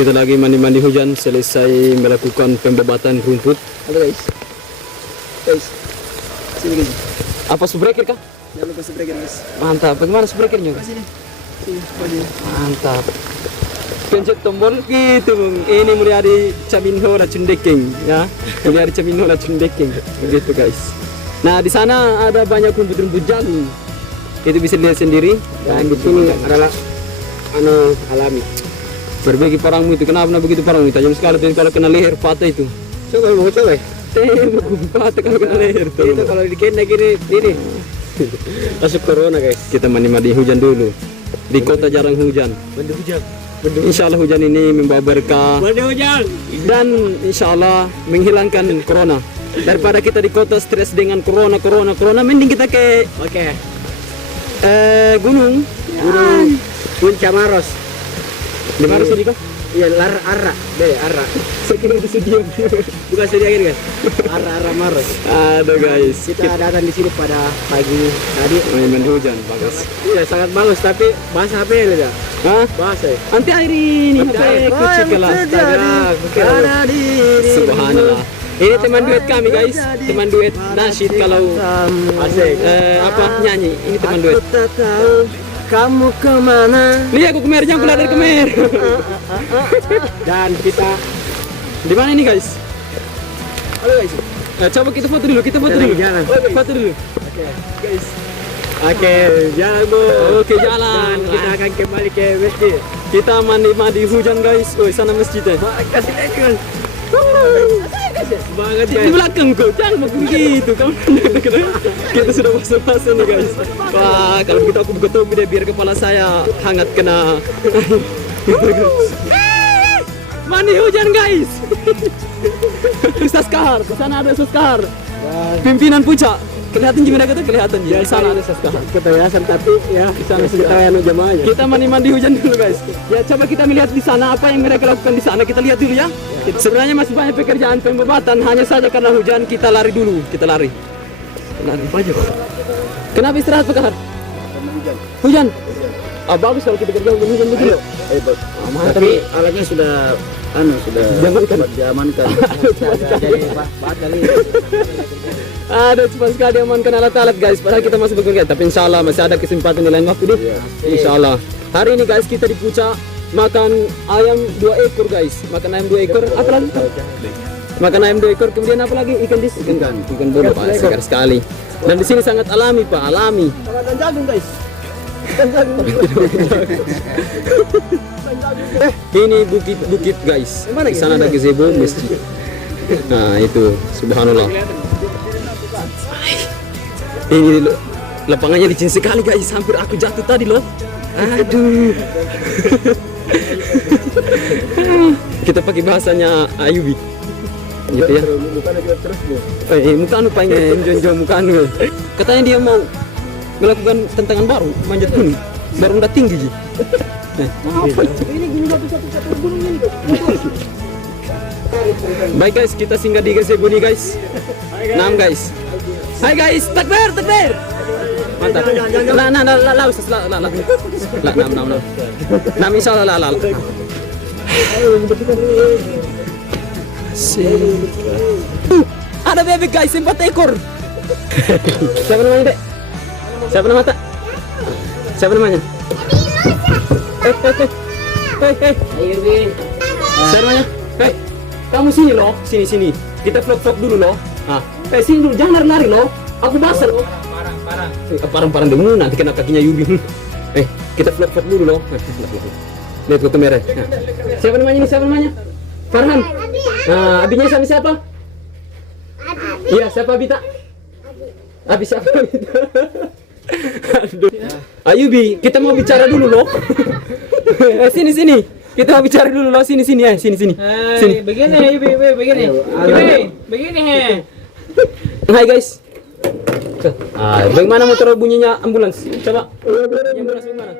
Kita lagi mandi-mandi hujan selesai melakukan pembobatan rumput. Halo guys. Guys. Sini guys. Apa subreker kah? Jangan lupa subscribe guys. Mantap. Bagaimana subrekernya? Sini. Sini. Maju. Mantap. Pencet tombol gitu, Bung. Ini mulai dari Caminho Racun Deking, ya. Mulai dari Caminho Racun Deking. Begitu, guys. Nah, di sana ada banyak rumput-rumput jagung. Itu bisa dilihat sendiri. Dan di sini adalah alami. Berbagi parangmu itu, kenapa begitu parangmu? Tajam sekali tuh kalau kena leher patah itu. Coba mau coba. Patah kalau kena leher tuh. Itu kalau dikena gini ini. Masuk corona guys. Kita mandi-mandi hujan dulu. Di kota jarang hujan. Mandi hujan. Insya Allah hujan ini membawa berkah Mandi hujan. dan insya Allah menghilangkan corona. Daripada kita di kota stres dengan corona, mending kita ke Oke. gunung. Puncak Maros. Di mana sih kok? Iya, Arra. Arra. Sekira itu sedih. Bukan sedikit guys. Arra Maros. Ada guys. Kita datang di sini pada pagi tadi. Main hujan, bagus. Iya, sangat bagus tapi bahasa apa ya tidak? Hah? Bahasa. Anti air ini HP kucing kelas. Ada di Subhanallah. Ini teman duet kami guys. Teman duet nasyid kalau asik. nyanyi. Ini teman duet. Kamu kemana? Lihat aku kemer, jangan keluar dari kemer. Dan kita Di mana ini guys? halo guys. Coba kita foto dulu, Jalan. Foto dulu. Oke, guys. Oke, jalan bu. Oke, jalan. Dan kita akan kembali ke masjid. Kita mandi hujan guys. Oh, sana masjidnya. Kasih lagi. Semangat Di guys. belakang kok, jangan begitu. Kamu kita sudah masuk nih guys. Wah, kalau begitu aku buka topi deh biar kepala saya hangat kena. Mandi hujan guys. Ustaz Kahar, di sana ada Ustaz Kahar. Pimpinan puncak. Kelihatan gimana kata kelihatan ya. Di sana ada Ustaz Kahar. Ketawasan tapi ya Di sana kita anu jamaah aja. Kita mandi hujan dulu guys. Ya coba kita melihat di sana apa yang mereka lakukan di sana. Kita lihat dulu ya. Sebenarnya masih banyak pekerjaan pembobatan. Hanya saja karena hujan kita lari dulu. Kita lari. Maju. Kenapa istirahat Pak Kahar? Hujan. Ah bagus kalau kita kerja hujan dulu. Mantap. Tapi alatnya sudah diamankan. Jadi Pak kali. Ada cepat sekali diamankan alat-alat guys. Padahal kita masih bekerja. Tapi insya Allah masih ada kesempatan di lain waktu deh. Insya Allah. Hari ini guys kita di puncak makan ayam 2 ekor guys. Makan ayam 2 ekor. Apa lagi? Makan ayam 2 ekor. Kemudian apa lagi? Ikan dis. Ikan bulu Pak. Segar sekali. Dan di sini sangat alami Pak. Alami. Makan jagung guys. Ini bukit guys. Di sana ada gazebo masjid. Nah itu subhanallah. Ini lapangannya licin sekali guys. Hampir aku jatuh tadi loh. Aduh. Kita pakai bahasanya Ayubi. Gitu ya. Muka anu pengen jonjo muka anu. Katanya dia mau melakukan tantangan baru, manjat gunung. Baru udah tinggi ji. Apa itu? Ini gunung satu gunung ini. Baik guys, kita singgah di gazebo nih guys. 6 guys. Hai guys, takbir. Mantap. La usah la. La 6. 6 insyaallah la. Ada bebek guys, 4 ekor. Siapa namanya, Dek? Siapa namanya? Ayo Siapa namanya? Kamu sini loh, sini. Kita vlog dulu loh. Sini dulu, jangan lari loh. Aku basah loh. Parang demu nanti kena kakinya Yubi. Kita vlog dulu loh. Lihat ke kamera. Siapa namanya? Farhan. Nah, abinya sama siapa? Iya, siapa Abi tak? Abi siapa Bita? Aduh. Ayubi, kita mau bicara dulu loh. Sini. Kita mau bicara dulu loh. Sini. Sini. Begini, begini. Hai guys. Bagaimana motor bunyinya ambulans? Coba. Ambulans bagaimana?